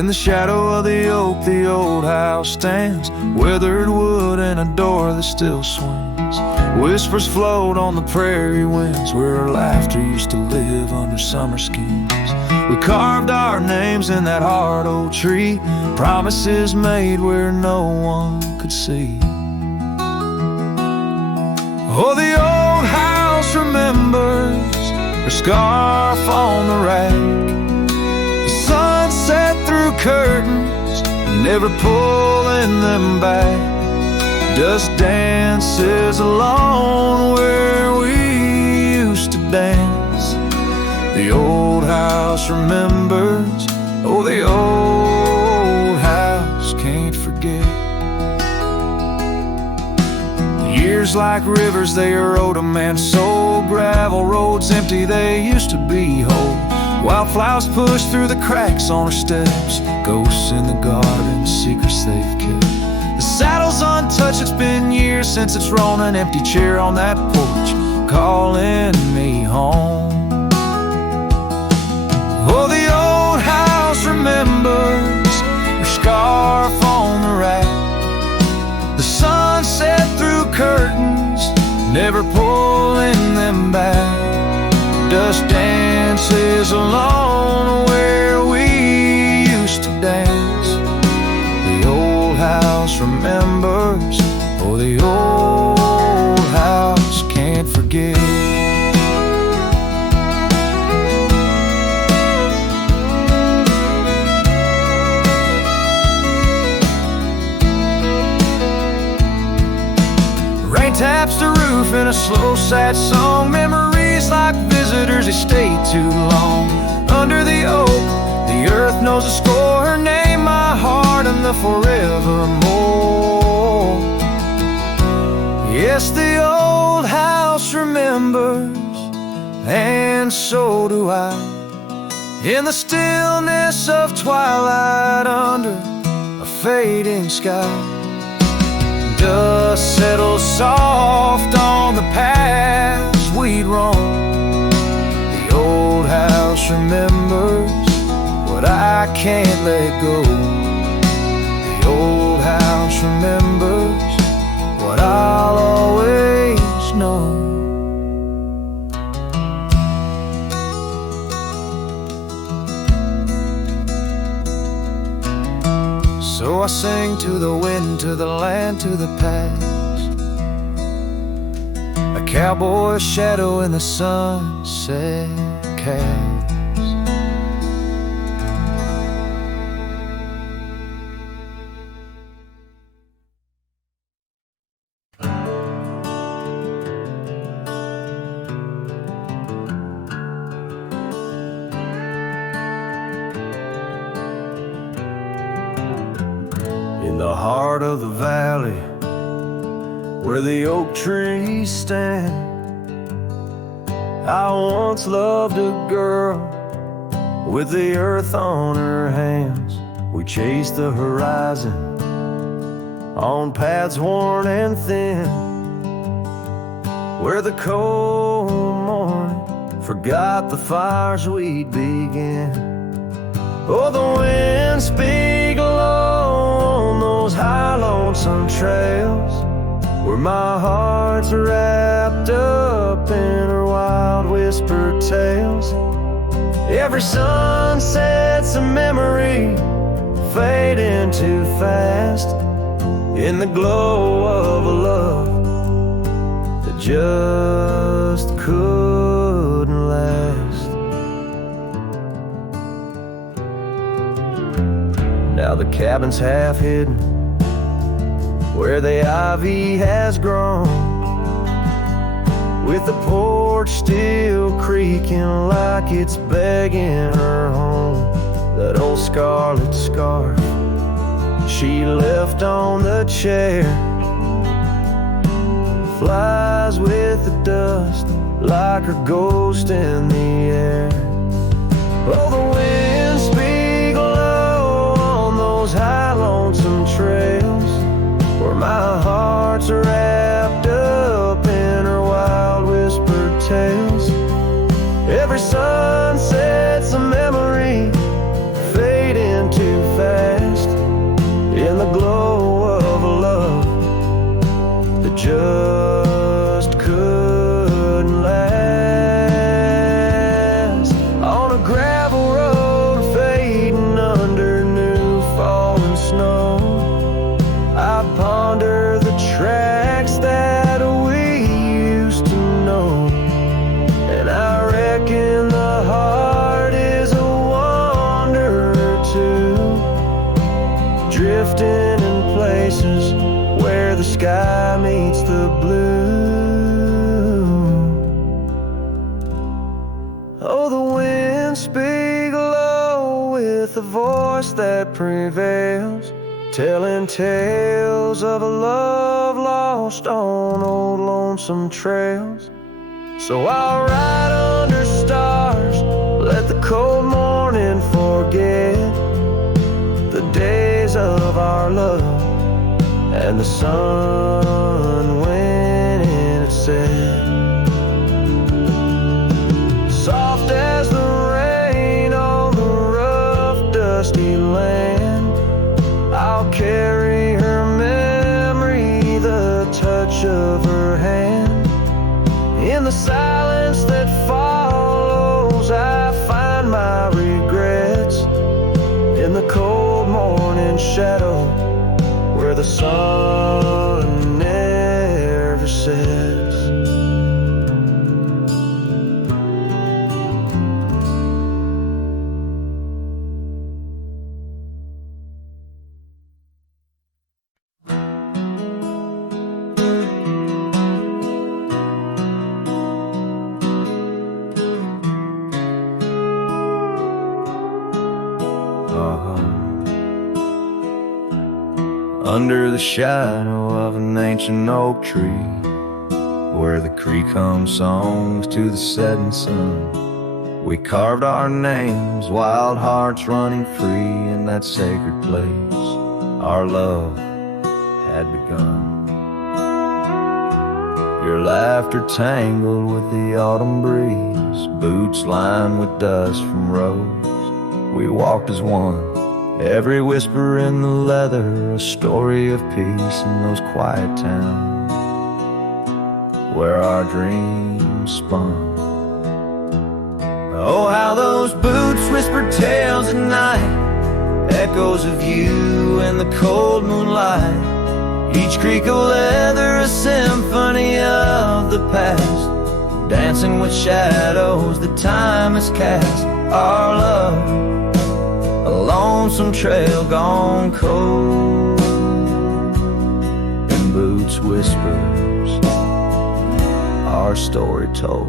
In the shadow of the oak, the old house stands, weathered wood and a door that still swings. Whispers float on the prairie winds, where our laughter used to live under summer skins. We carved our names in that hard old tree, promises made where no one could see. Oh, the old house remembers her scarf on the rack, the sunset through curtains, never pulling them back. Dust dances alone where we used to dance. The old house remembers, oh, the old house can't forget. Years like rivers, they erode a man's soul. Gravel roads empty, they used to be whole. Wildflowers push through the cracks on her steps, ghosts in the garden, secrets they've kept. The saddle's untouched, it's been years since it's rolled an empty chair on that porch, calling me home. Oh, the old house remembers her scarf on the rack, the sunset through curtains, never pulling them back. Dust dances alone where we used to dance. The old house remembers, oh, the old house can't forget. Rain taps the roof in a slow, sad song. Memories like visitors, they stay too long. Under the oak, the earth knows the score. Her name, my heart, and the forevermore. Yes, the old house remembers, and so do I. In the stillness of twilight, under a fading sky, dust settles soft on the paths we'd roam. The old house remembers what I can't let go. The old house remembers what I'll always know. So I sing to the wind, to the land, to the past. A cowboy's shadow in the sunset cast. In the heart of the valley, where the oak trees stand, I once loved a girl with the earth on her hands. We chased the horizon on paths worn and thin, where the cold morning forgot the fires we'd begin. Oh, the wind speak low on those high lonesome trails, where my heart's wrapped up in her wild whispered tales. Every sunset's a memory fading too fast, in the glow of a love that just couldn't last. Now the cabin's half hidden, where the ivy has grown, with the porch still creaking like it's begging her home. That old scarlet scarf she left on the chair flies with the dust like her ghost in the air. Oh, the wind speak low on those high lonesome trails, where my heart's wrapped up in her wild whispered tales. Every sunset's a memory fading too fast, drifting in places where the sky meets the blue. Oh, the wind speaks low with a voice that prevails, telling tales of a love lost on old lonesome trails. So I'll ride under stars, let the cold morning forget the days of our love and the sun when it set. Soft as the rain on the rough, dusty land, I'll carry her memory, the touch of her hand. In the silence that follows, I find my regrets. In the cold morning shadow, where the sun never sets. Under the shadow of an ancient oak tree, where the creek hums songs to the setting sun, we carved our names, wild hearts running free in that sacred place our love had begun. Your laughter tangled with the autumn breeze, boots lined with dust from roads. We walked as one, every whisper in the leather, a story of peace in those quiet towns where our dreams spun. Oh, how those boots whispered tales at night, echoes of you in the cold moonlight. Each creak of leather a symphony of the past, dancing with shadows that time has cast. Our love, a lonesome trail gone cold, and boots whispers, our story told.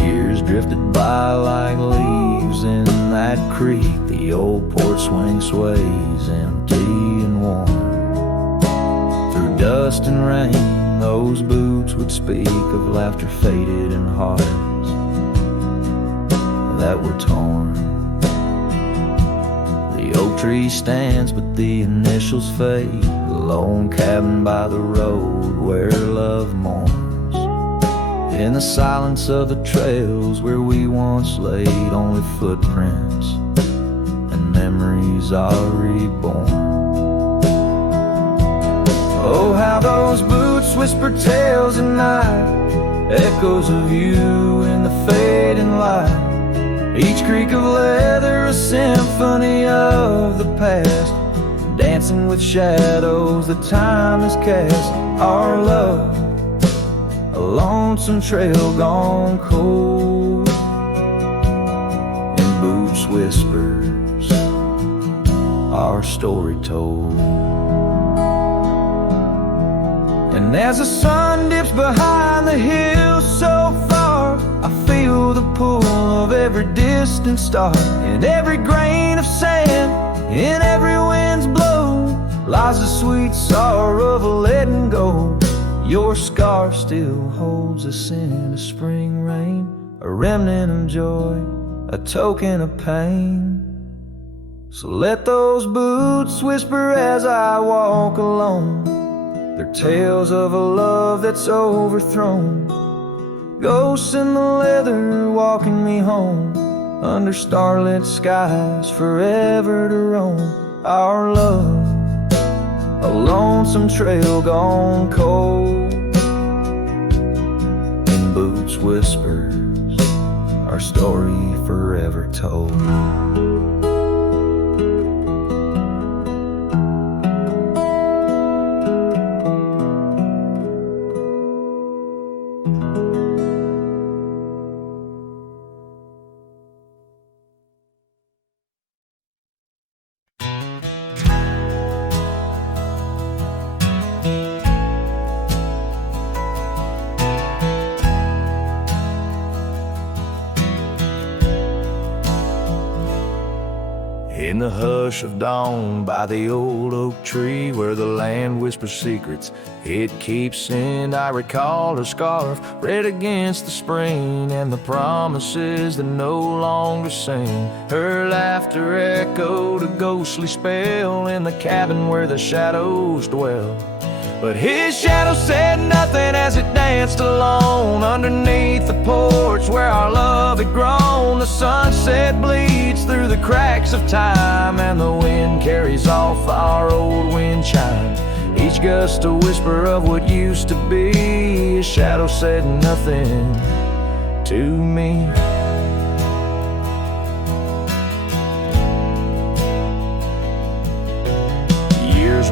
Years drifted by like leaves in that creek. The old porch swing sways empty and warm. Through dust and rain, those boots would speak of laughter faded and hearts that were torn. The oak tree stands, but the initials fade. The lone cabin by the road where love mourns. In the silence of the trails where we once laid, only footprints and memories are reborn. Oh, how those boots whisper tales at night, echoes of you in the fading light. Each creak of leather a symphony of the past, dancing with shadows that time has cast. Our love, a lonesome trail gone cold, and boots whispers, our story told. And as the sun dips behind the hills so far, I feel the pull of every distant star. In every grain of sand, in every wind's blow, lies the sweet sorrow of a letting go. Your scarf still holds us in a spring rain, a remnant of joy, a token of pain. So let those boots whisper as I walk alone, their tales of a love that's overthrown. Ghosts in the leather walking me home, under starlit skies forever to roam. Our love, a lonesome trail gone cold, in boots whispers, our story forever told. In the hush of dawn by the old oak tree where the land whispers secrets it keeps in, I recall her scarf red against the spring and the promises that no longer sing. Her laughter echoed a ghostly spell in the cabin where the shadows dwell. But his shadow said nothing as it danced alone underneath the porch where our love had grown. The sunset bleeds through the cracks of time and the wind carries off our old wind chime. Each gust a whisper of what used to be. His shadow said nothing to me.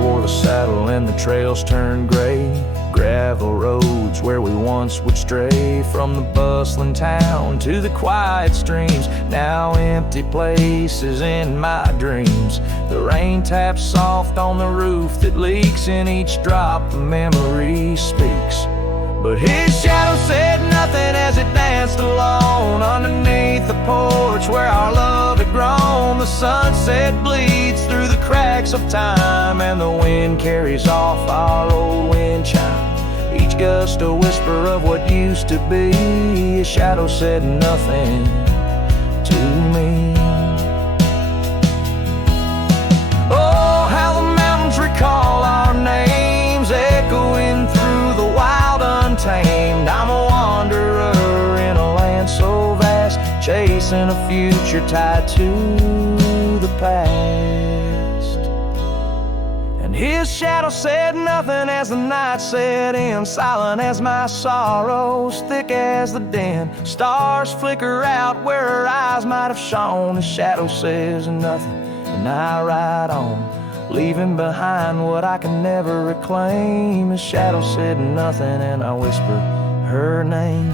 Wore the saddle and the trails turned gray. Gravel roads where we once would stray, from the bustling town to the quiet streams, now empty places in my dreams. The rain taps soft on the roof that leaks, in each drop the memory speaks. But his shadow said nothing as it danced alone underneath the porch where our love had grown. The sunset bleeds through the cracks of time and the wind carries off our old wind chime. Each gust a whisper of what used to be. His shadow said nothing to me. Oh, how the mountains recall our names, echoing through the wild untamed. I'm a wanderer in a land so vast, chasing a future tied to the past. And his shadow said nothing as the night set in, silent as my sorrows, thick as the den. Stars flicker out where her eyes might have shone. His shadow says nothing and I ride on, leaving behind what I can never reclaim. His shadow said nothing and I whispered her name.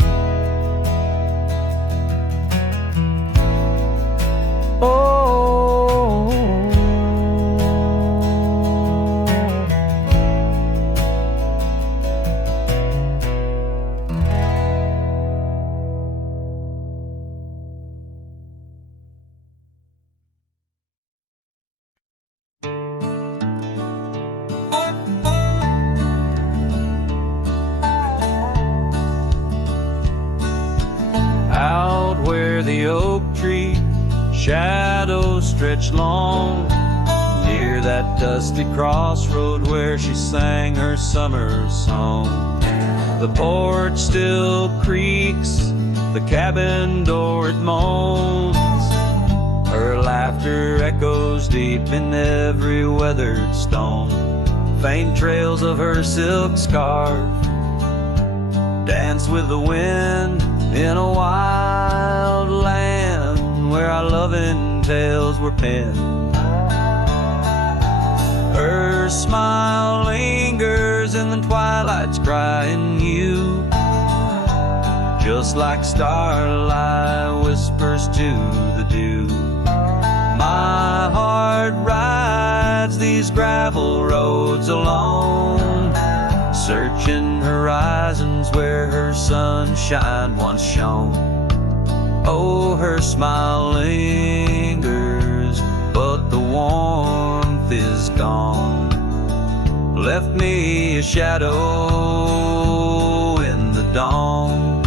Oh, out where the oak tree shadows stretch long, near that dusty crossroad where she sang her summer song. The porch still creaks, the cabin door it moans. Her laughter echoes deep in every weathered stone. Faint trails of her silk scarf dance with the wind in a wild land where our loving tales were penned. Her smile lingers in the twilight's crying hue, just like starlight whispers to the dew. My heart rides these gravel roads alone, searching horizons where her sunshine once shone. Oh, her smile lingers, but the warmth is gone. Left me a shadow in the dawn.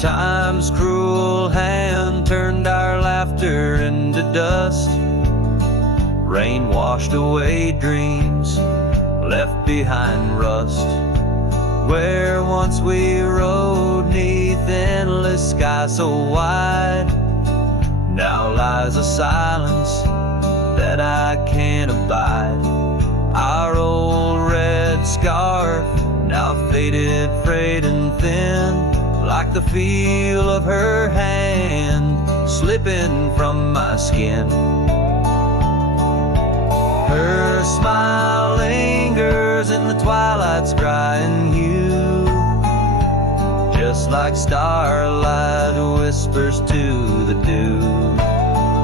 Time's cruel hand turned our laughter into dust. Rain washed away dreams, left behind rust. Where once we rode neath endless sky so wide, now lies a silence that I can't abide. Our old red scarf, now faded, frayed and thin, like the feel of her hand slipping from my skin. Her smile lingers in the twilight's crying hue, just like starlight whispers to the dew.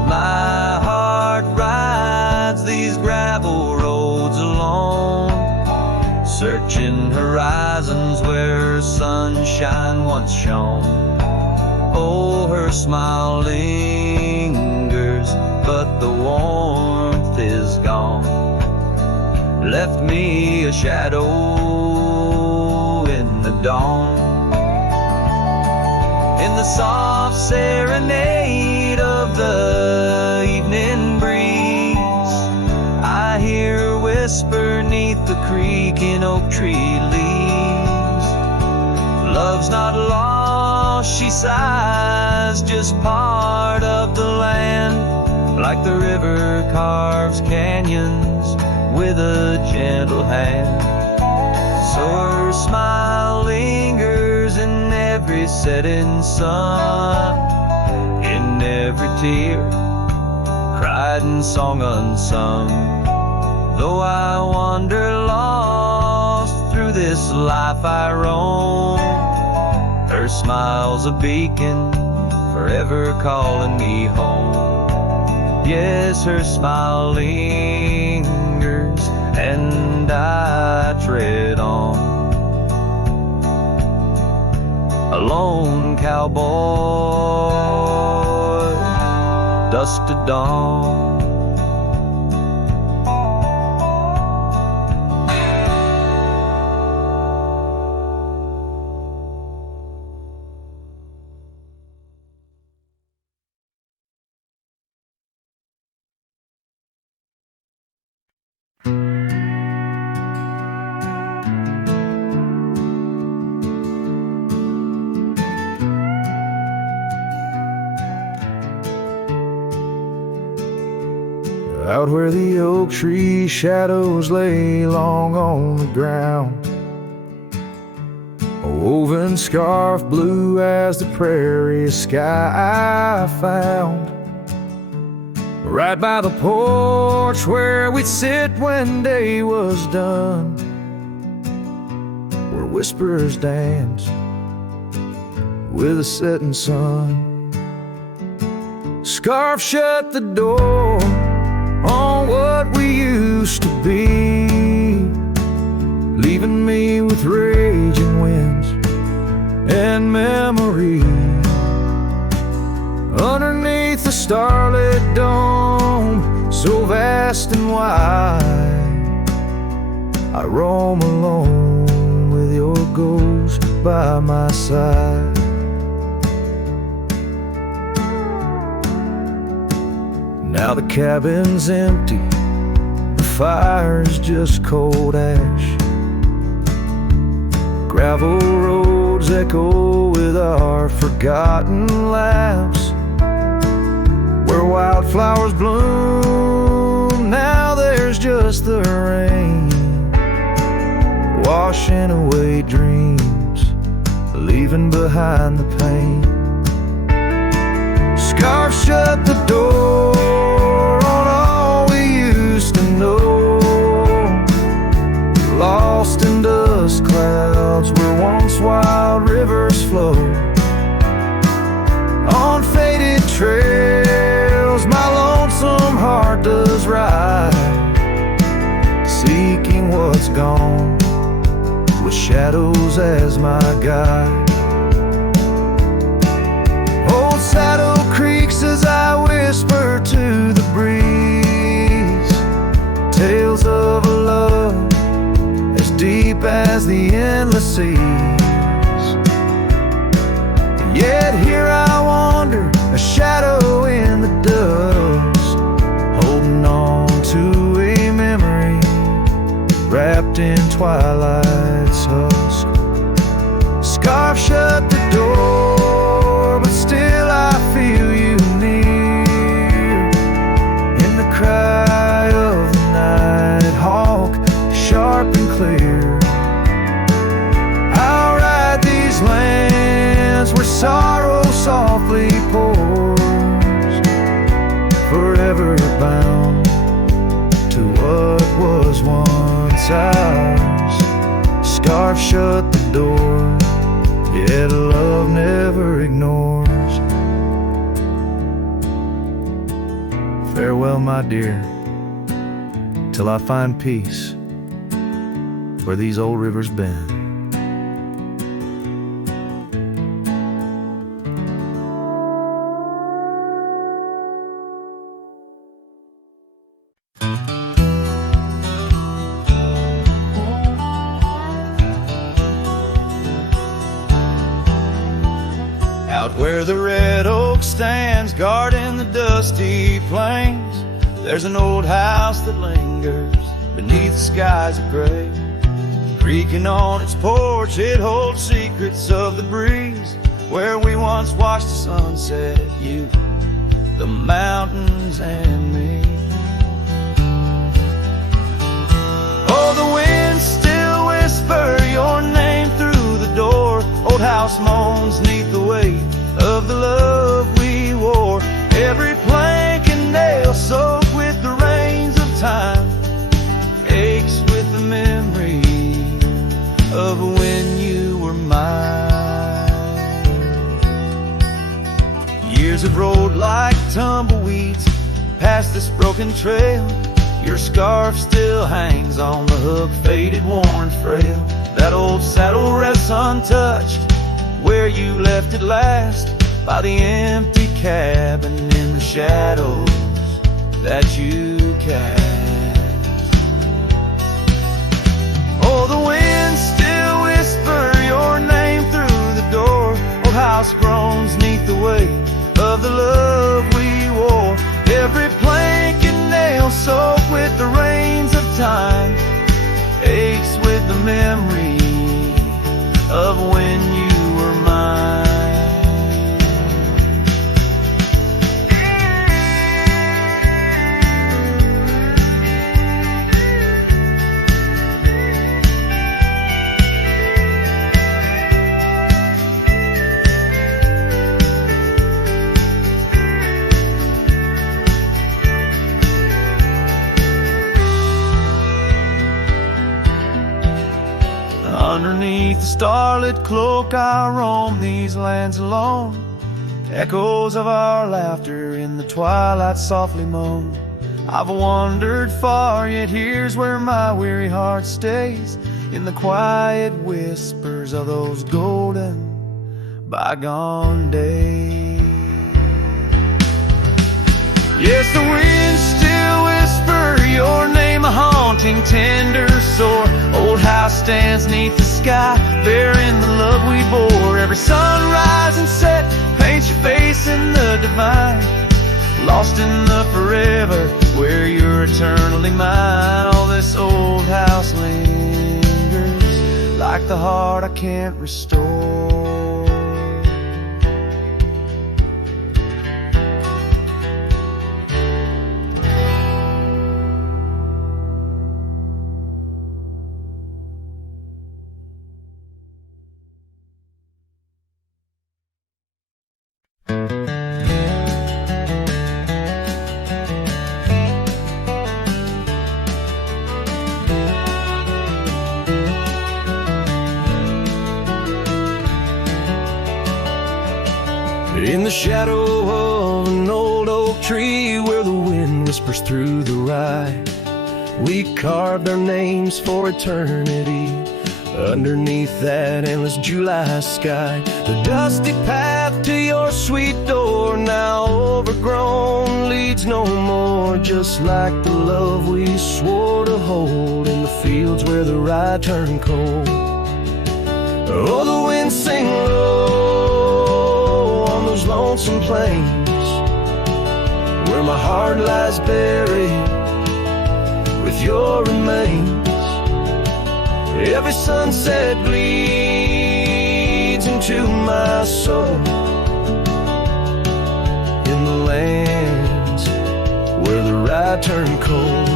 My heart rides these gravel roads alone, searching horizons where sunshine once shone. Oh, her smile lingers, but the warmth is gone. Left me a shadow in the dawn. In the soft serenade of the evening breeze, I hear her whisper neath the creaking oak tree leaves. Love's not lost, she sighs, just part of the land. Like the river carves canyons with a gentle hand, so her smile lingers in every setting sun, in every tear cried and song unsung. Though I wander lost through this life I roam, her smile's a beacon forever calling me home. Yes, her smile lingers and I tread on. A lone cowboy, dusk to dawn. Out where the oak tree shadows lay long on the ground, a woven scarf blue as the prairie sky I found. Right by the porch where we'd sit when day was done, where whispers dance with the setting sun. Scarf shut the door on what we used to be, leaving me with raging winds and memory. Underneath the starlit dome, so vast and wide, I roam alone with your ghost by my side. Now the cabin's empty, the fire's just cold ash. Gravel roads echo with our forgotten laughs. Where wildflowers bloom, now there's just the rain, washing away dreams, leaving behind the pain. Scarf shut the door on all we used to know, lost in dust clouds where once wild rivers flow. On faded trails my lonesome heart does ride, seeking what's gone with shadows as my guide. Old saddle creaks as I whisper to the breeze, tales of a love as deep as the endless seas. Yet here I wander, a shadow in the dust, holding on to a memory wrapped in twilight's husk. Scarf shut the door, but still I feel you near, in the cry of the night hawk, sharp and clear. I'll ride these lands where sorrow softly pours, forever bound to what was once ours. Scarf shut the door, yet love never ignores. Farewell, my dear, till I find peace where these old rivers bend. Out where the red oak stands, guarding the dusty plains, there's an old house that lingers beneath the skies of gray. Creaking on its porch, it holds secrets of the breeze, where we once watched the sunset, you, the mountains, and me. Oh, the winds still whisper your name through the door. Old house moans neath the weight of the love we wore. Every plank and nail soaked with the rains of time aches with the memory of when you were mine. Years have rolled like tumbleweeds past this broken trail. Your scarf still hangs on the hook, faded, worn, frail. That old saddle rests untouched where you left it last, by the empty cabin in the shadows that you cast. Oh, the winds still whisper your name through the door. Old house groans neath the weight of the love we wore. Every plank and nail soaked with the rains of time aches with the memory of when you were mine. Underneath the starlit cloak I roam these lands alone. Echoes of our laughter in the twilight softly moan. I've wandered far, yet here's where my weary heart stays, in the quiet whispers of those golden bygone days. Yes, the winds still whisper your name, a haunting, tender, sore. Old house stands neath the sky, bearing the love we bore. Every sunrise and set paints your face in the divine, lost in the forever where you're eternally mine. All this old house lingers like the heart I can't restore. In the shadow of an old oak tree where the wind whispers through the rye, we carved our names for eternity underneath that endless July sky. The dusty path to your sweet door, now overgrown, leads no more, just like the love we swore to hold in the fields where the rye turned cold. Oh, the winds sing low on those lonesome plains where my heart lies buried with your remains. Every sunset bleeds into my soul in the lands where the rye turned cold.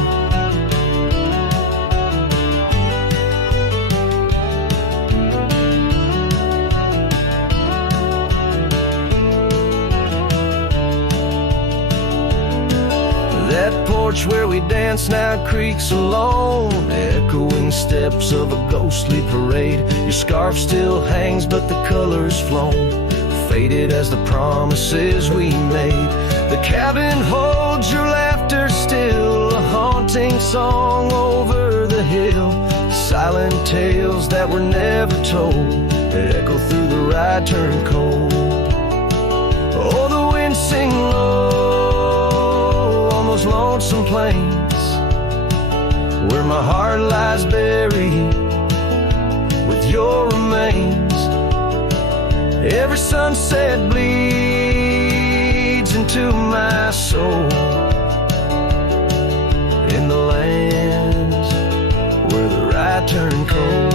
That porch where we dance now creaks alone, echoing steps of a ghostly parade. Your scarf still hangs but the color's flown, faded as the promises we made. The cabin holds your laughter still, a haunting song over the hill. Silent tales that were never told, that echo through the rye turned cold. Oh, the winds sing low those lonesome plains where my heart lies buried with your remains. Every sunset bleeds into my soul. In the lands where the right turn cold.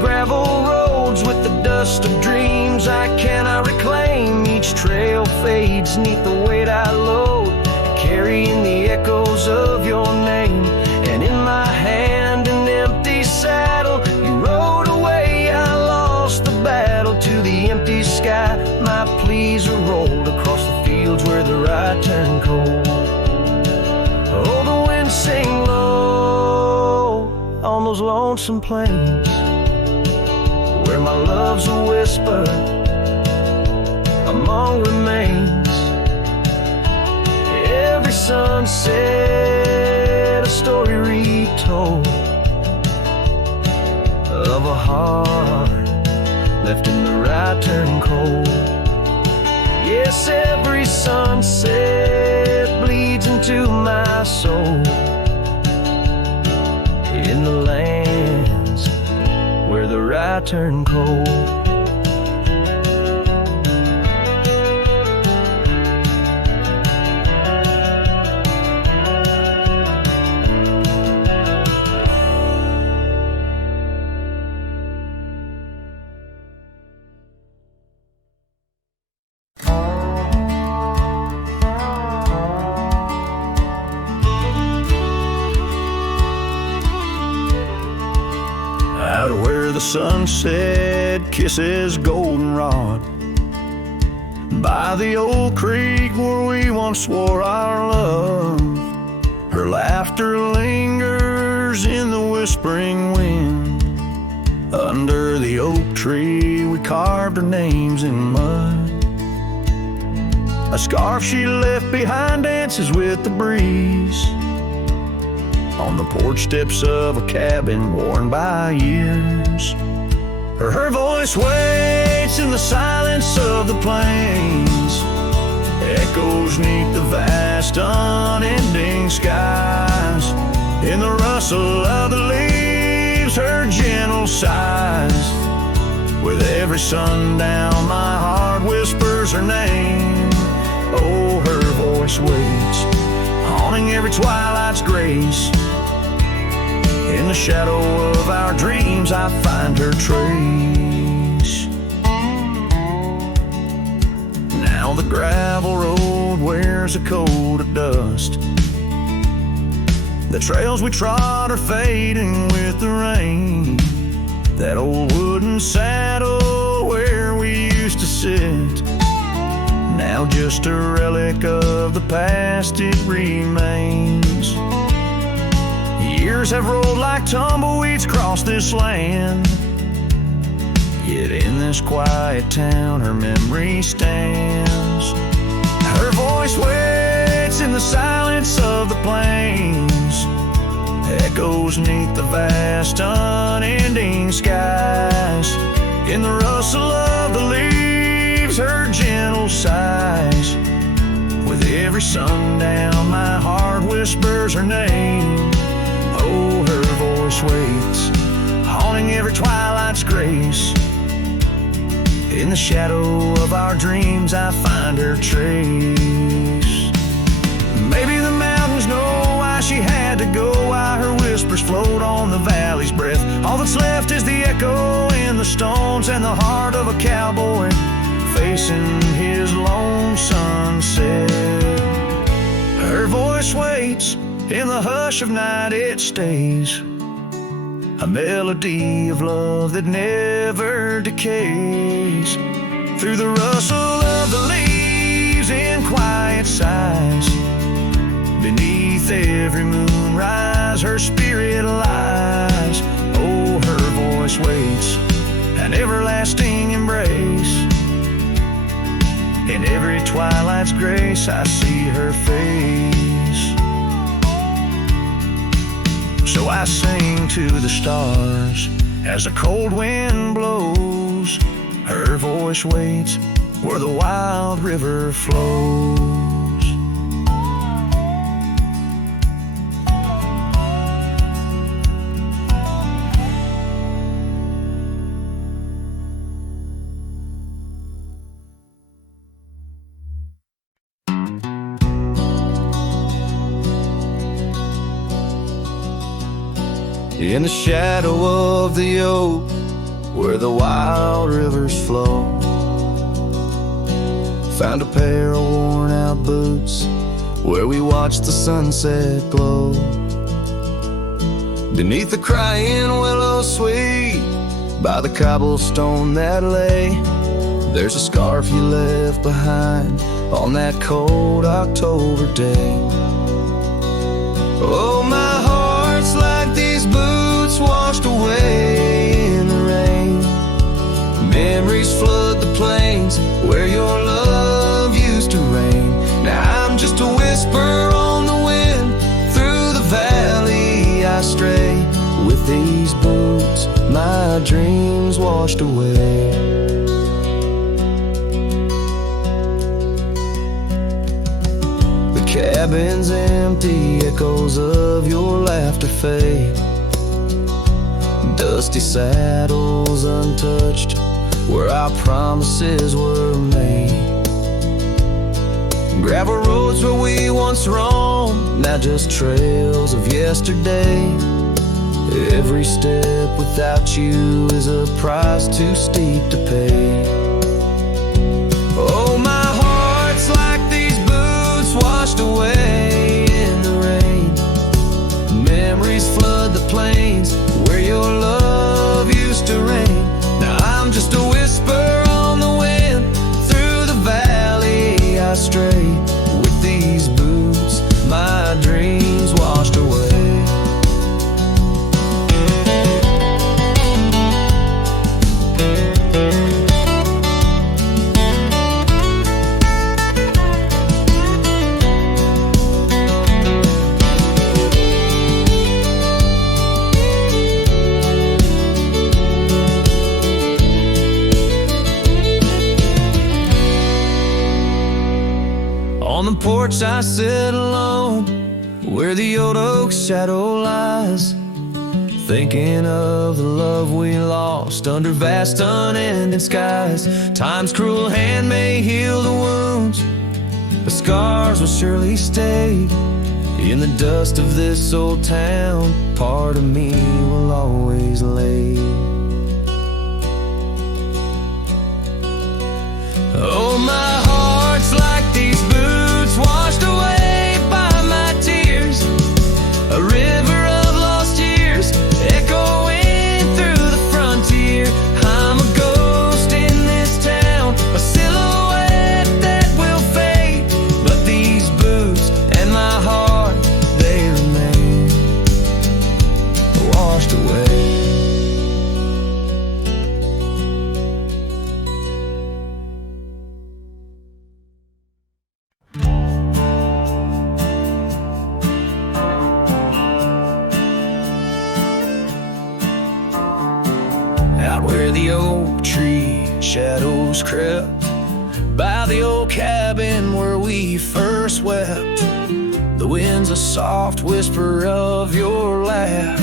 Gravel roads with the dust of dreams I cannot reclaim. Each trail fades neath the weight I load, carrying the echoes of your name. And in my hand an empty saddle, you rode away, I lost the battle. To the empty sky my pleas are rolled, across the fields where the right turn cold. Oh, the winds sing low on those lonesome plains, where my love's a whisper among remains. Every sunset a story retold of a heart left in the right turn cold. Yes, every sunset bleeds into my soul. In the lands where the right turn cold. Out where the sunset kisses goldenrod, by the old creek where we once swore our love, her laughter lingers in the whispering wind. Under the oak tree we carved our names in mud. A scarf she left behind dances with the breeze on the porch steps of a cabin worn by years. Her voice waits in the silence of the plains, echoes neath the vast unending skies. In the rustle of the leaves, her gentle sighs. With every sundown my heart whispers her name. Oh, her voice waits, haunting every twilight's grace. In the shadow of our dreams I find her trace. Now the gravel road wears a coat of dust. The trails we trod are fading with the rain. That old wooden saddle where we used to sit, now just a relic of the past it remains. Years have rolled like tumbleweeds across this land, yet in this quiet town her memory stands. Her voice waits in the silence of the plains, echoes neath the vast unending skies. In the rustle of the leaves her gentle sighs. With every sundown my heart whispers her name. Oh, her voice waits, haunting every twilight's grace. In the shadow of our dreams I find her trace. Maybe the mountains know why she had to go, why her whispers float on the valley's breath. All that's left is the echo in the stones and the heart of a cowboy facing his lone sunset. Her voice waits, in the hush of night it stays, a melody of love that never decays. Through the rustle of the leaves in quiet sighs, beneath every moonrise her spirit lies. Oh, her voice waits, an everlasting embrace. In every twilight's grace I see her face. So I sing to the stars as the cold wind blows Her voice waits where the wild river flows. In the shadow of the oak, where the wild rivers flow, found a pair of worn out boots, where we watched the sunset glow. Beneath the crying willow sweet, by the cobblestone that lay, there's a scarf you left behind on that cold October day. Oh, my heart's like these boots washed away in the rain. Memories flood the plains where your love used to reign. Now I'm just a whisper on the wind, through the valley I stray. With these boots my dreams washed away. The cabin's empty, echoes of your laughter fade. Dusty saddles untouched, where our promises were made. Gravel roads where we once roamed, now just trails of yesterday. Every step without you is a price too steep to pay. Oh, my heart's like these boots washed away in the rain. Memories flood the plains where your love used to reign. Now I'm just a whisper on the wind, through the valley I stray. With these boots my dreams washed away. On the porch I sit alone, where the old oak shadow lies, thinking of the love we lost under vast unending skies. Time's cruel hand may heal the wounds, but scars will surely stay. In the dust of this old town, part of me will always lay. Oh, my heart's like these boots washed away by my tears, a river of lost years echoing through the frontier. I'm a ghost in this town, a silhouette that will fade, but these boots and my heart, they remain washed away. Out where the oak tree shadows crept, by the old cabin where we first wept, the wind's a soft whisper of your laugh,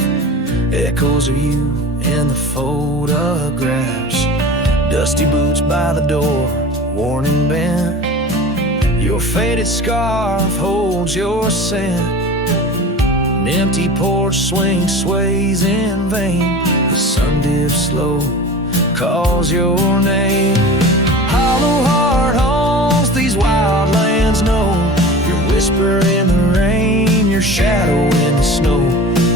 echoes of you in the photographs. Dusty boots by the door, worn and bent, your faded scarf holds your scent. An empty porch swing sways in vain, the sun dips slow, calls your name. Hollow heart haunts these wild lands know, your whisper in the rain, your shadow in the snow.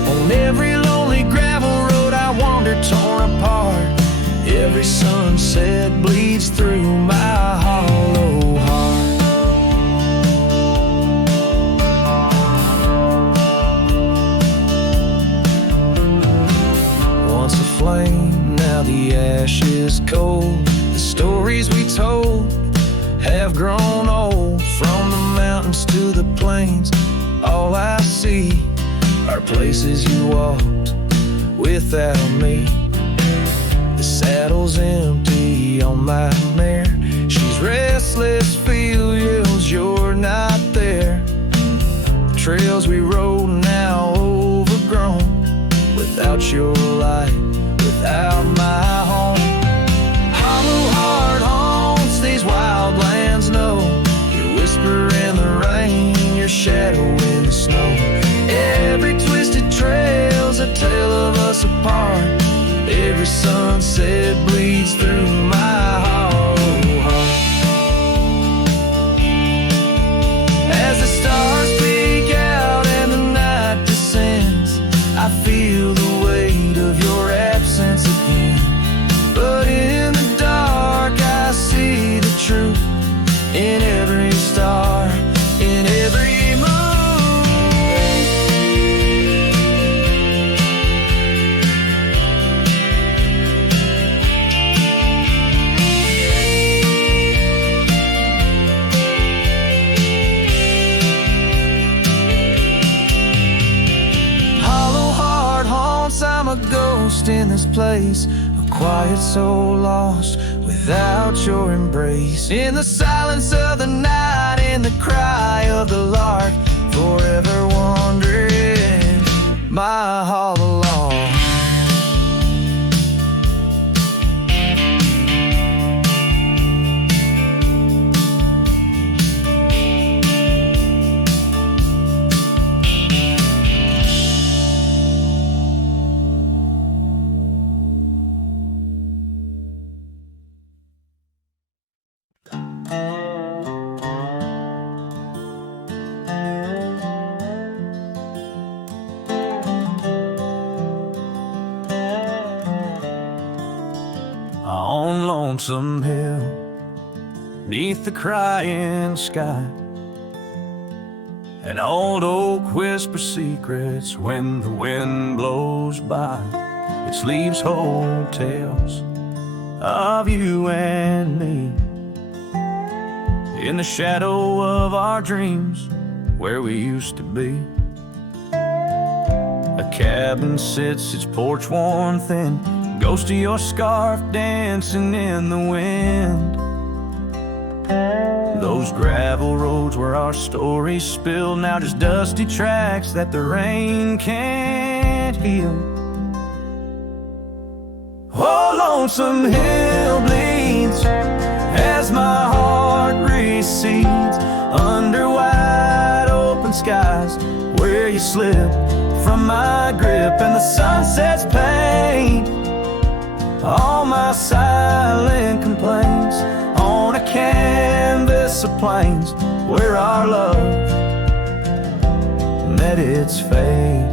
On every lonely gravel road I wander torn apart, every sunset bleeds through my hollow heart. Once a flame, now the ash is cold. The stories we told have grown old, from the mountains to the plains. All I see are places you walked without me. The saddle's empty, Lady on my mare. She's restless, feel yells, you're not there. The trails we rode now overgrown, without your light, without my home. Hollow heart haunts these wild lands know. Your whisper in the rain, your shadow in the snow. Every twisted trail's a tale of us apart. Every sunset bleeds through my hollow heart. As the stars peek out and the night descends, I feel the weight of your absence again. But in the dark I see the truth in every star, in every I'm a ghost in this place, a quiet soul lost without your embrace. In the silence of the night, in the cry of the lark, forever wandering my hollow log. On Lonesome Hill, neath the crying sky, an old oak whispers secrets when the wind blows by. Its leaves hold tales of you and me, in the shadow of our dreams, where we used to be. A cabin sits, its porch worn thin, ghost of your scarf dancing in the wind. Those gravel roads where our stories spill, now just dusty tracks that the rain can't heal. Oh, Lonesome Hill bleeds as my heart recedes under wide open skies, where you slip from my grip and the sunset's pain. All my silent complaints on a canvas of plains, where our love met its fate.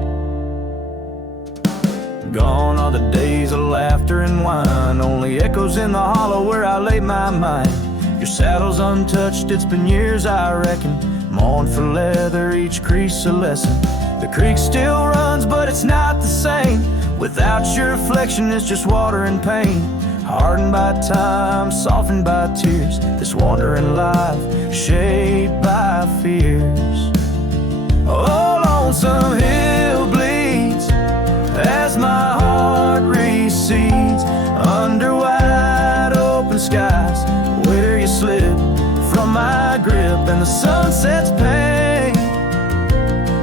Gone are the days of laughter and wine, only echoes in the hollow where I lay my mind. Your saddle's untouched, it's been years I reckon, mourn for leather, each crease a lesson. The creek still runs, but it's not the same. Without your reflection, it's just water and pain. Hardened by time, softened by tears, this wandering life shaped by fears. Oh, Lonesome Hill bleeds as my heart recedes under wide open skies, where you slip from my grip and the sunset's pain.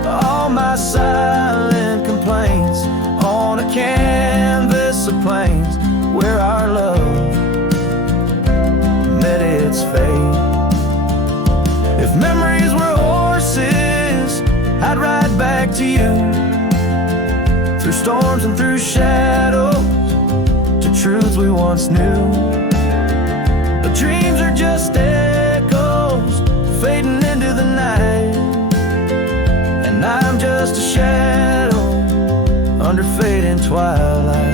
All my silent complaints on a canvas of plains, where our love met its fate. If memories were horses, I'd ride back to you, through storms and through shadows, to truths we once knew. But dreams are just echoes fading into the night, and I'm just a shadow under fading twilight.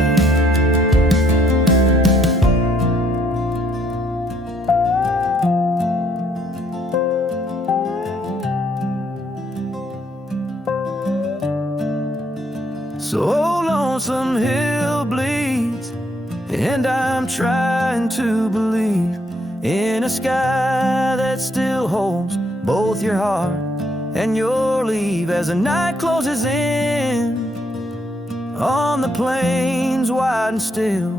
So Lonesome Hill bleeds, and I'm trying to believe in a sky that still holds both your heart and your leave. As the night closes in on the plains wide and still,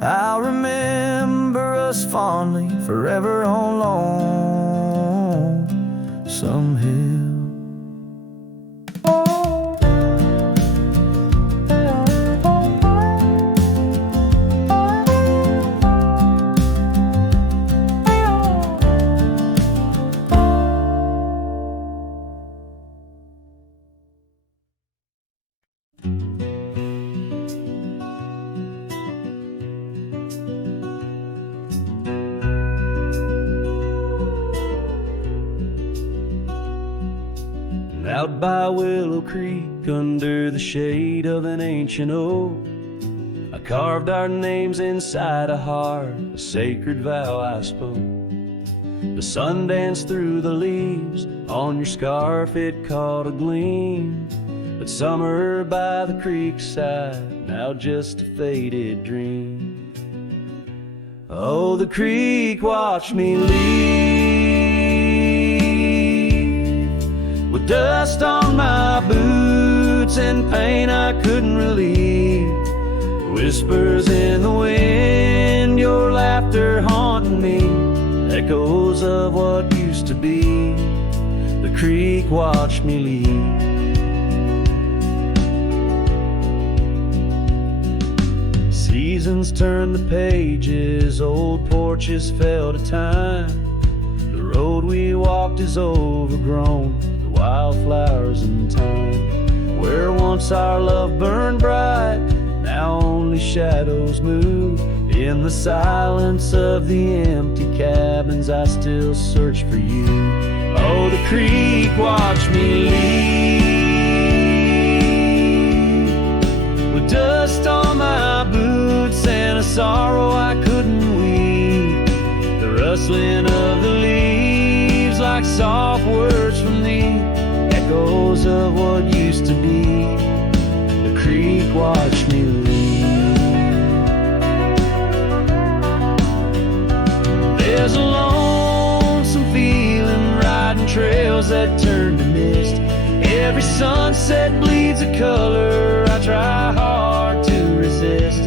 I'll remember us fondly forever on Lonesome Hill. Out by Willow Creek, under the shade of an ancient oak, I carved our names inside a heart, a sacred vow I spoke. The sun danced through the leaves, on your scarf it caught a gleam. But summer by the creek side, now just a faded dream. Oh, the creek watched me leave, with dust on my boots and pain I couldn't relieve. Whispers in the wind, your laughter haunting me, echoes of what used to be. The creek watched me leave. Seasons turned the pages, old porches fell to time. The road we walked is overgrown, the wildflowers in time. Where once our love burned bright, now only shadows move. In the silence of the empty cabins, I still search for you. Oh, the creek watched me leave, with dust on my boots and a sorrow I couldn't weep. The rustling of the leaves like soft words from thee, echoes of what used to be. The creek watched me leave. There's a lonesome feeling riding trails that turn to mist. Every sunset bleeds a color I try hard to resist.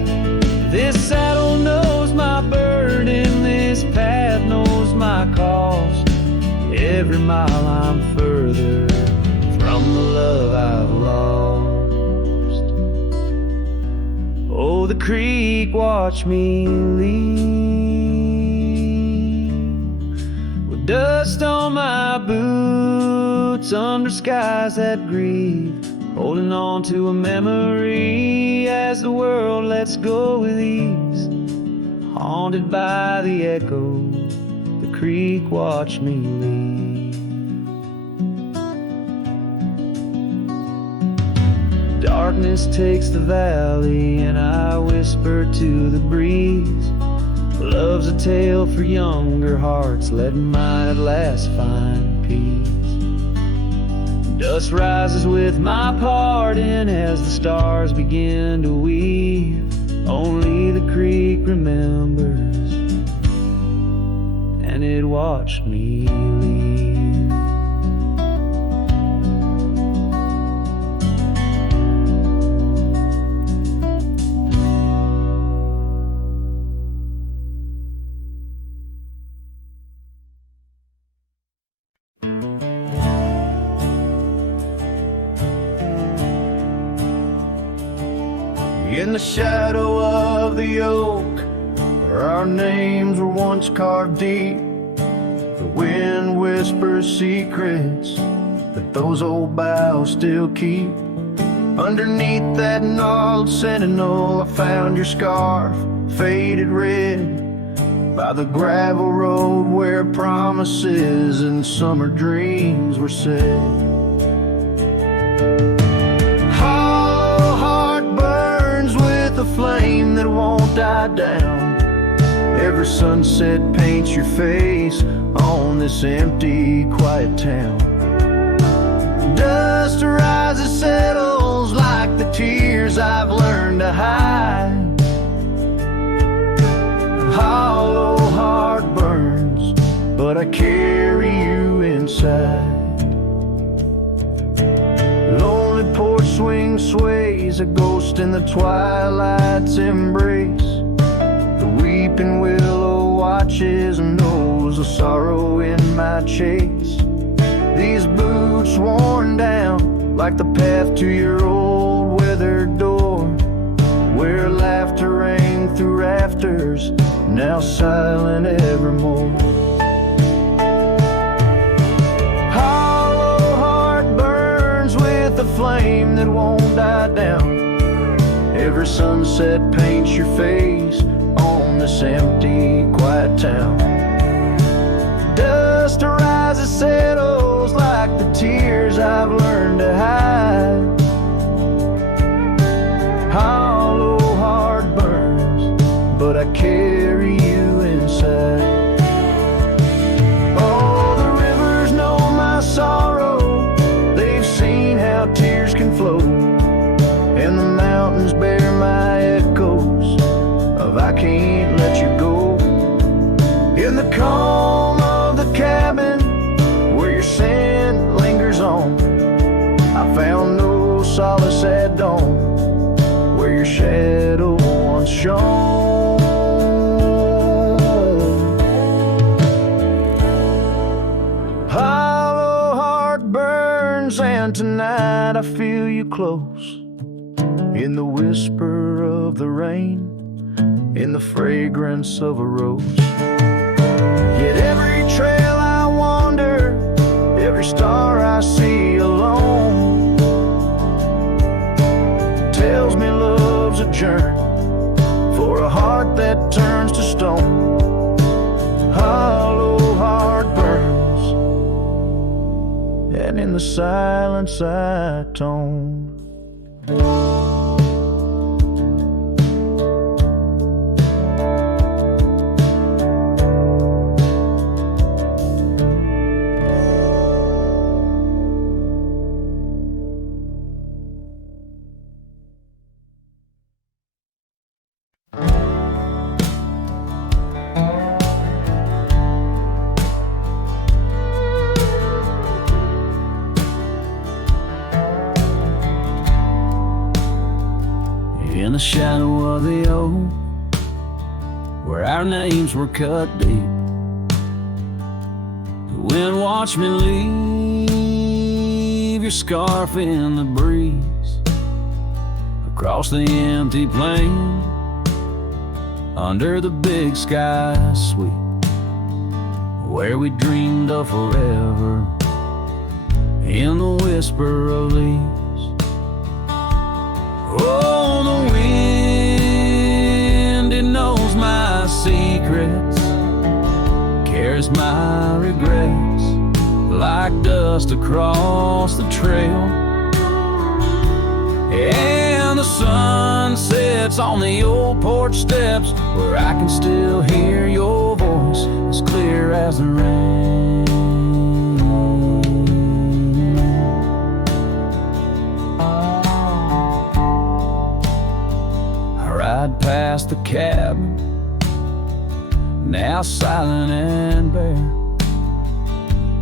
This saddle knows my burden, this path knows my cost. Every mile I'm further from the love I've lost. Oh, the creek watched me leave, with dust on my boots under skies that grieve, holding on to a memory as the world lets go with ease. Haunted by the echo, the creek watched me leave. Darkness takes the valley and I whisper to the breeze. Love's a tale for younger hearts, let mine at last find peace. Dust rises with my pardon as the stars begin to weave. Only the creek remembers, and it watched me leave. In the shadow of the oak, where our names were once carved deep, the wind whispers secrets that those old boughs still keep. Underneath that gnarled sentinel, I found your scarf, faded red, by the gravel road where promises and summer dreams were said. A flame that won't die down. Every sunset paints your face on this empty, quiet town. Dust rises, settles like the tears I've learned to hide. Hollow heart burns, but I carry you inside. Lonely porch swing sways, a ghost in the twilight's embrace. weeping willow watches and knows the sorrow in my chase. These boots worn down like the path to your old weathered door, where laughter rang through rafters, now silent evermore. Hollow heart burns with a flame that won't die down. Every sunset paints your face on this empty, quiet town. Dust arises, settles like the tears I've learned to hide. Hollow heart burns, but I carry you inside. Oh, the rivers know my sorrow, they've seen how tears can flow, and the mountains bear my echoes of I can't let you go. In the calm of the cabin where your scent lingers on, I found no solace at dawn, where your shadow once shone. Hollow heart burns, and tonight I feel you close, in the whisper of the rain, in the fragrance of a rose. Yet every trail I wander, every star I see alone, tells me love's a journey for a heart that turns to stone. Hollow heart burns, and in the silence I tone. In the shadow of the oak, where our names were cut deep, the wind watched me leave your scarf in the breeze, across the empty plain, under the big sky sweep, where we dreamed of forever, in the whisper of leaves. Oh, the wind, it knows my secrets, carries my regrets like dust across the trail. And the sun sets on the old porch steps, where I can still hear your voice as clear as the rain. Ride past the cabin, now silent and bare,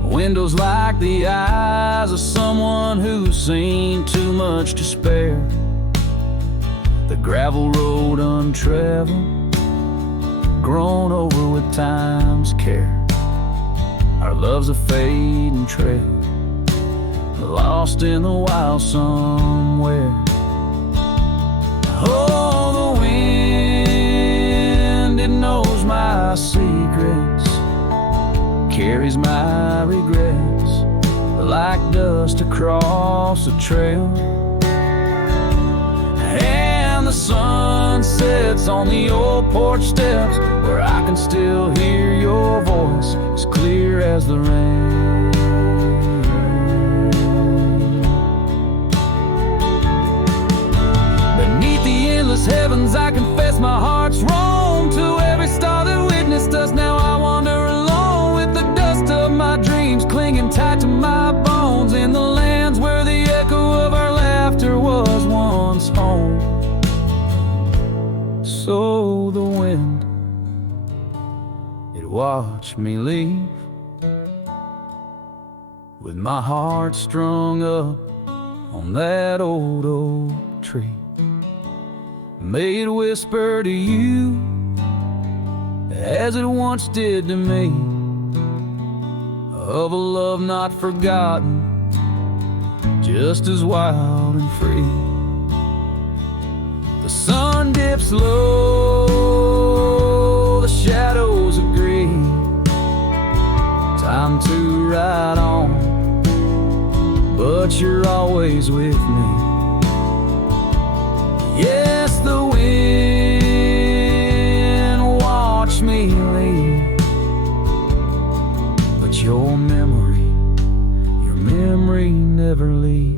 windows like the eyes of someone who's seen too much to spare. The gravel road untraveled, grown over with time's care. Our love's a fading trail, lost in the wild somewhere. Oh, the wind, it knows my secrets, carries my regrets like dust across the trail. And the sun sets on the old porch steps, where I can still hear your voice as clear as the rain. Heavens, I confess my heart's wrong to every star that witnessed us. Now I wander alone with the dust of my dreams clinging tight to my bones, in the lands where the echo of our laughter was once home. So the wind, it watched me leave, with my heart strung up on that old oak tree. May it whisper to you as it once did to me, of a love not forgotten, just as wild and free. The sun dips low, the shadows agree, time to ride on, but you're always with me. Yes, the wind watched me leave, but your memory never leaves.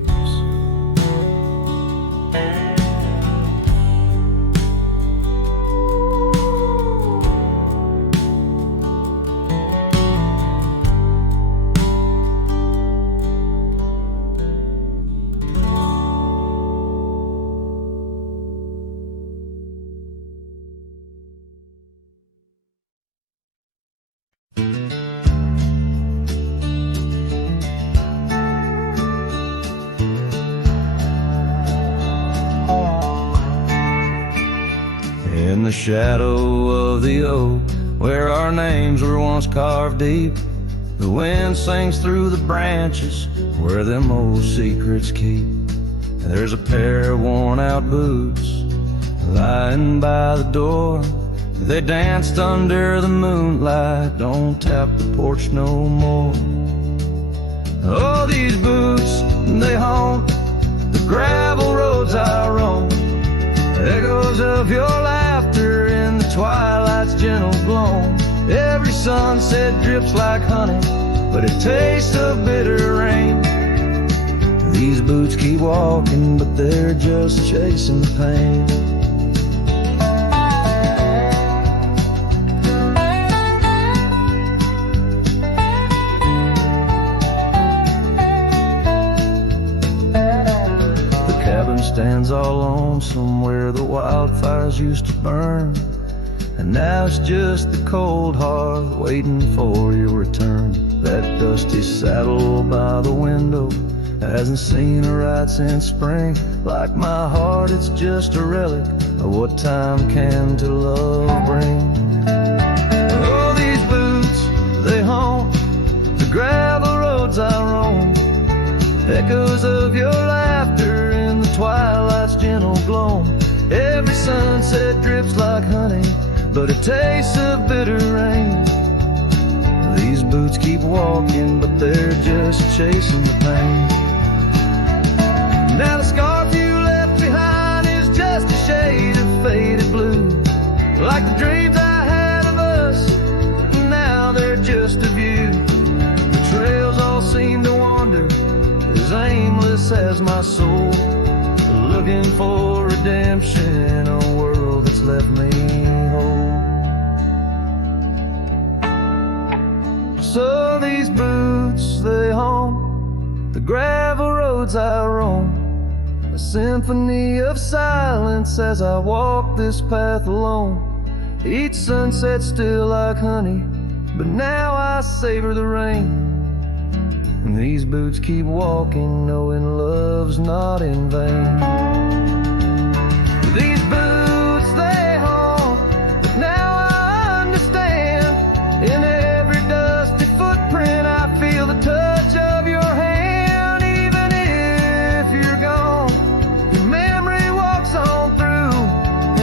In the shadow of the oak, where our names were once carved deep, the wind sings through the branches, where them old secrets keep. There's a pair of worn-out boots lying by the door. They danced under the moonlight, don't tap the porch no more. Oh, these boots, they haunt the gravel roads I roam. Echoes of your laughter in the twilight's gentle gloam. Every sunset drips like honey, but it tastes of bitter rain. These boots keep walking, but they're just chasing the pain. Stands all lonesome where the wildfires used to burn, and now it's just the cold hearth waiting for your return. That dusty saddle by the window hasn't seen a ride since spring. Like my heart, it's just a relic of what time can to love bring. Oh, these boots, they haunt the gravel roads I roam. Echoes of your laughter in the twilight's gentle gloam. Every sunset drips like honey, but it tastes of bitter rain. These boots keep walking, but they're just chasing the pain. Now the scarf you left behind is just a shade of faded blue, like the dreams I had of us, now they're just of you. The trails all seem to wander, as aimless as my soul, looking for redemption in a world that's left me whole. So these boots, they haunt the gravel roads I roam, a symphony of silence as I walk this path alone. Each sunset still like honey, but now I savor the rain. And these boots keep walking, knowing love's not in vain. These boots, they haunt, but now I understand. In every dusty footprint, I feel the touch of your hand. Even if you're gone, your memory walks on through,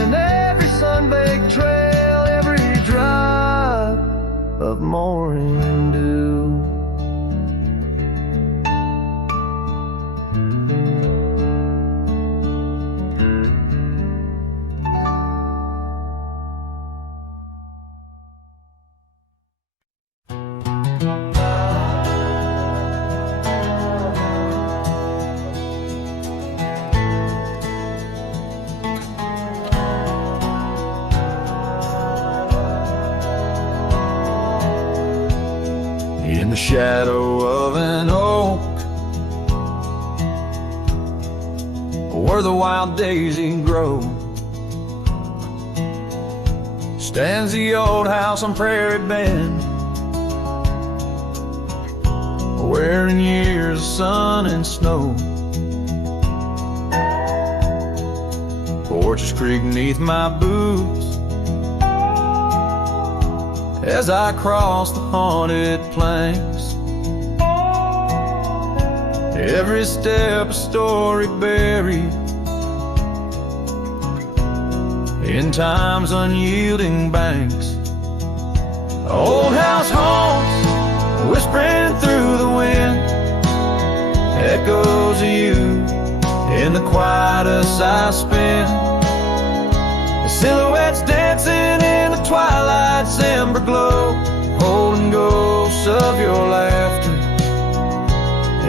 and every sun-baked trail, every drop of morning dew. In the shadow of an oak, where the wild daisy grows, stands the old house on Prairie Bend, where in years of sun and snow, porches creak neath my boots, as I cross the haunted planks. Every step a story buried in time's unyielding banks. Old house haunts, whispering through the wind, echoes of you in the quietest I spend. The silhouettes dancing in the twilight's ember glow, holding ghosts of your laughter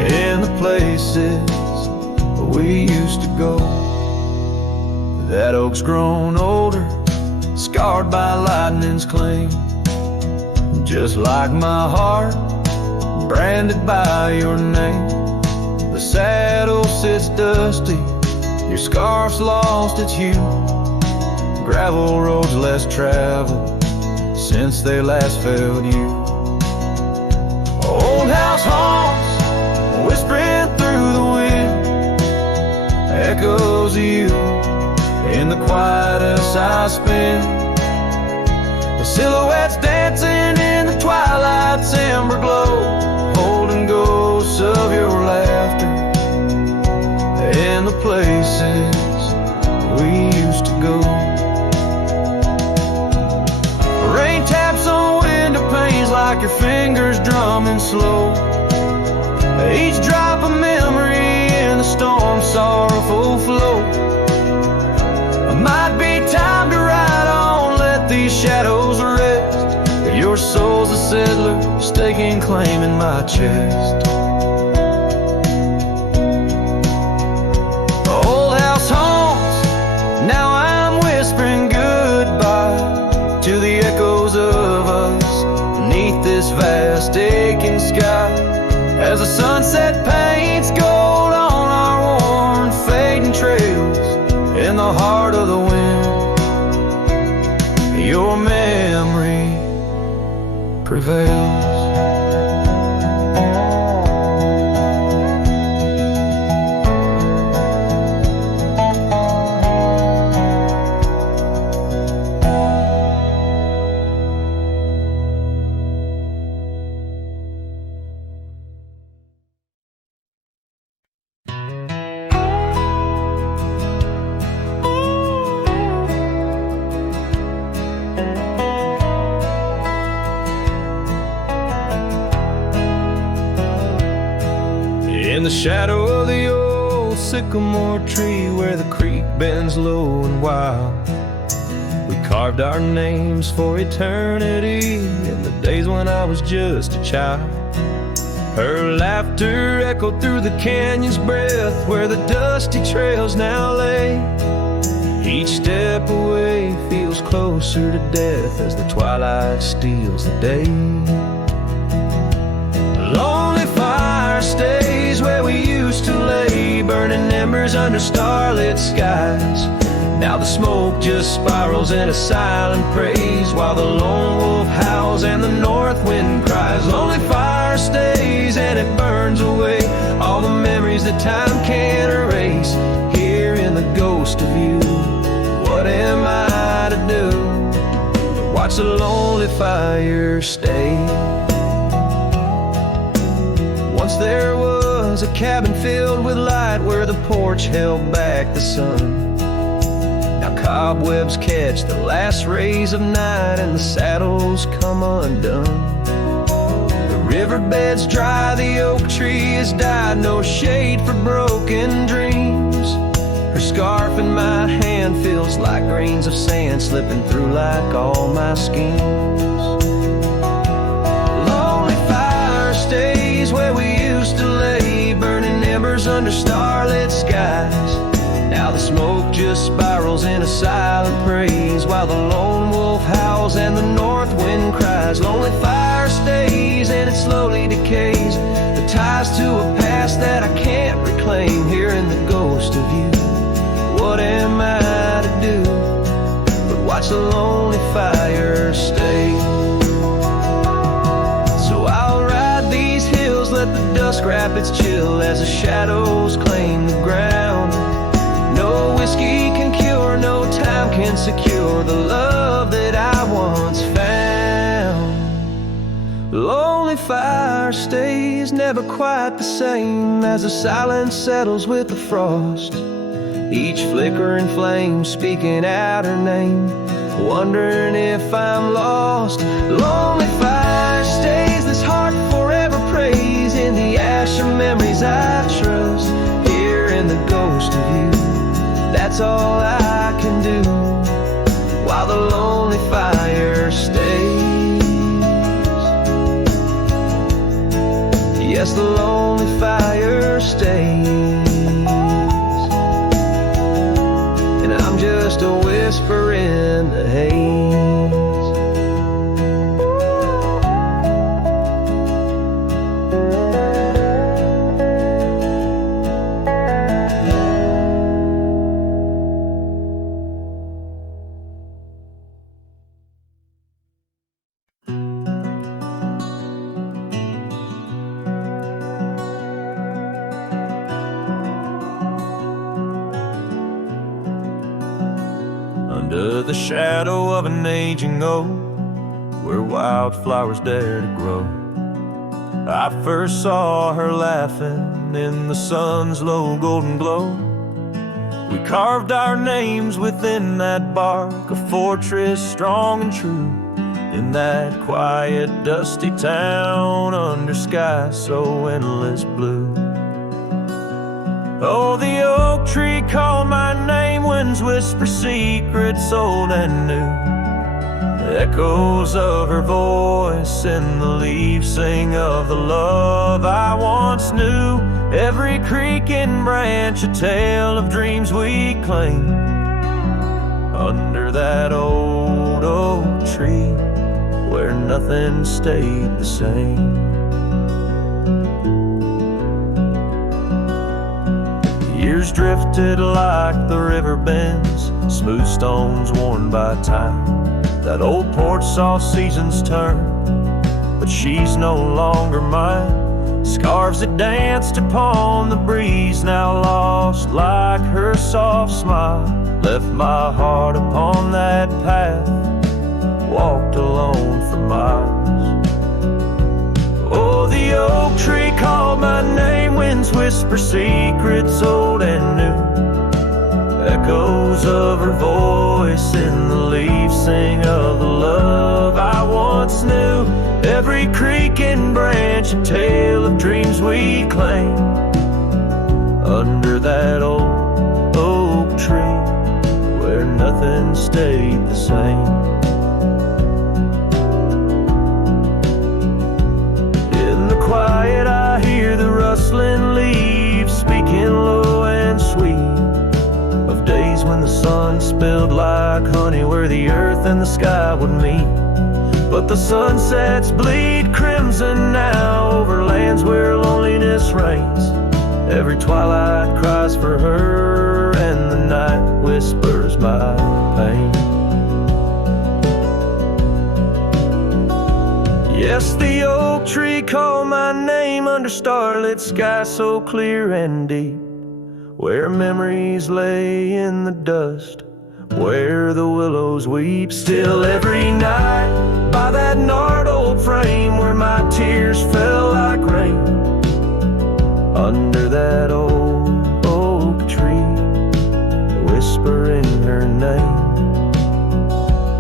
in the places we used to go. That oak's grown older, scarred by lightning's claim, just like my heart, branded by your name. The saddle sits dusty, your scarf's lost its hue. Gravel roads less traveled since they last felt you. Old house haunts, whispering through the wind, echoes of you in the quietest I spend. The silhouettes dancing in the twilight's ember glow, holding ghosts of your laughter in the places we used to go. Rain taps on window panes like your fingers drumming slow, each drop a memory in the storm's sorrowful flow. It might be time to ride on, let these shadows rest. Your soul's a settler, staking claim in my chest. Old house haunts, now I'm whispering goodbye to the echoes of us beneath this vast aching sky. As the sunset paints gold on our worn fading trails, in the heart of the wind, your memory prevails. In the shadow of the old sycamore tree where the creek bends low and wild, we carved our names for eternity in the days when I was just a child. Her laughter echoed through the canyon's breath where the dusty trails now lay. Each step away feels closer to death as the twilight steals the day. Lonely fire stays where we used to lay, burning embers under starlit skies. Now the smoke just spirals in a silent praise while the lone wolf howls and the north wind cries. Lonely fire stays and it burns away all the memories that time can't erase. Here in the ghost of you, what am I to do but watch the lonely fire stay? Once there was a cabin filled with light where the porch held back the sun. Now cobwebs catch the last rays of night and the saddles come undone. The riverbed's dry, the oak tree has died, no shade for broken dreams. Her scarf in my hand feels like grains of sand slipping through like all my schemes. Lonely fire stays where we used to lay, burning embers under starlit skies. Now the smoke just spirals in a silent praise while the lone wolf howls and the north wind cries. Lonely fire stays and it slowly decays, the ties to a past that I can't reclaim. Here in the ghost of you, what am I to do but watch the lonely fire stay? So I'll ride these hills, let the dusk wrap its chill as the shadows claim the ground. No whiskey can cure, no time can secure the love that I once found. fire stays never quite the same as the silence settles with the frost. Each flickering flame speaking out her name, wondering if I'm lost. Lonely fire stays, this heart forever prays in the ash of memories I trust. Hearing the ghost of you, that's all I can do, while the lonely fire stays. Yes, the lonely fire stays, and I'm just a whisper in the haze. Under the shadow of an aging oak, where wildflowers dare to grow, I first saw her laughing in the sun's low golden glow. We carved our names within that bark, a fortress strong and true, in that quiet, dusty town under skies so endless blue. Oh, the oak tree called my name, winds whisper secrets old and new. Echoes of her voice in the leaves sing of the love I once knew. Every creaking branch a tale of dreams we claim, under that old oak tree where nothing stayed the same. Years drifted like the river bends, smooth stones worn by time. That old porch saw seasons turn, but she's no longer mine. Scarves that danced upon the breeze, now lost like her soft smile, left my heart upon that path, walked alone for miles. Oh, the oak tree called my name, winds whisper secrets old and new. Echoes of her voice in the leaves sing of the love I once knew. Every creaking branch a tale of dreams we claim, under that old oak tree where nothing stayed the same. In the quiet I hear the rustling leaves speaking low and sweet, of days when the sun spilled like honey where the earth and the sky would meet. But the sunsets bleed crimson now over lands where loneliness reigns. Every twilight cries for her and the night whispers my pain. Yes, the oak tree called my name under starlit sky so clear and deep, where memories lay in the dust, where the willows weep. Still every night by that gnarled old frame where my tears fell like rain, under that old oak tree, whispering her name,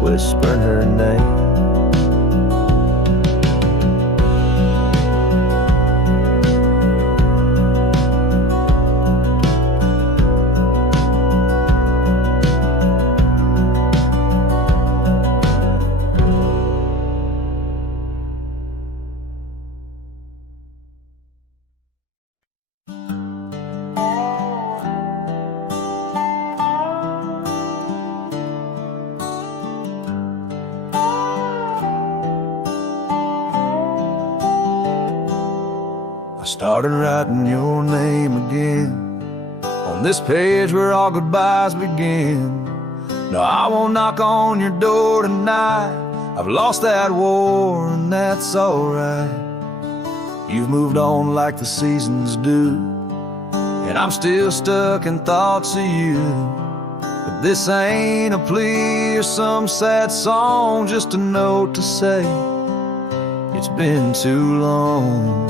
whispering her name. Started writing your name again on this page where all goodbyes begin. No, I won't knock on your door tonight. I've lost that war and that's alright. You've moved on like the seasons do, and I'm still stuck in thoughts of you. But this ain't a plea or some sad song, just a note to say it's been too long.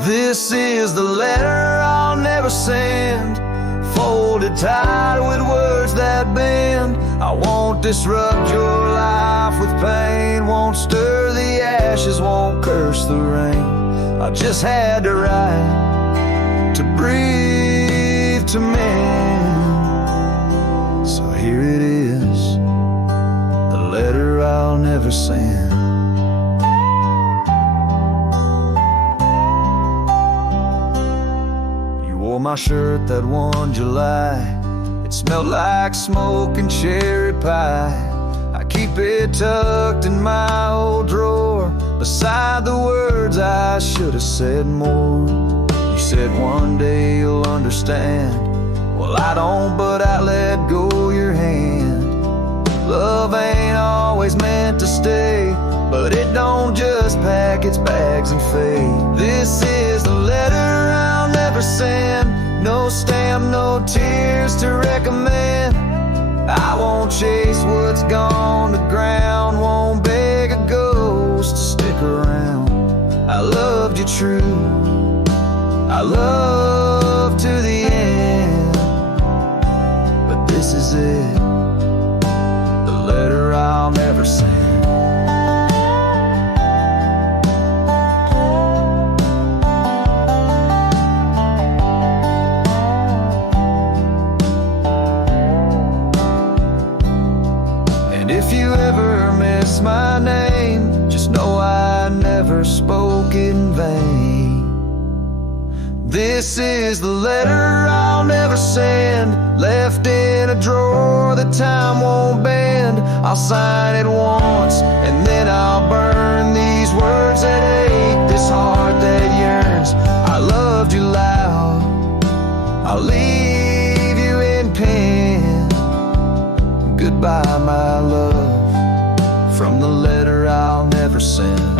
This is the letter I'll never send, folded tight with words that bend. I won't disrupt your life with pain, won't stir the ashes, won't curse the rain. I just had to write, to breathe, to mend. So here it is, the letter I'll never send. You wore my shirt that one July, it smelled like smoke and cherry pie. I keep it tucked in my old drawer, beside the words I should have said more. You said one day you'll understand. Well, I don't, but I let go your hand. Love ain't always meant to stay, but it don't just pack its bags and fade. This is the letter I'll never send, no stamp, no tears to recommend. I won't chase what's gone to ground, won't beg a ghost to stick around. I loved you true, I love to the end, but this is it, the letter I'll never send. And if you ever miss my name, just know I never spoke in vain. This is the letter I'll never send, left in a drawer that time won't bend. I'll sign it once and then I'll burn these words that ache, this heart that yearns. I loved you loud, I'll leave you in pen. Goodbye, my love, from the letter I'll never send.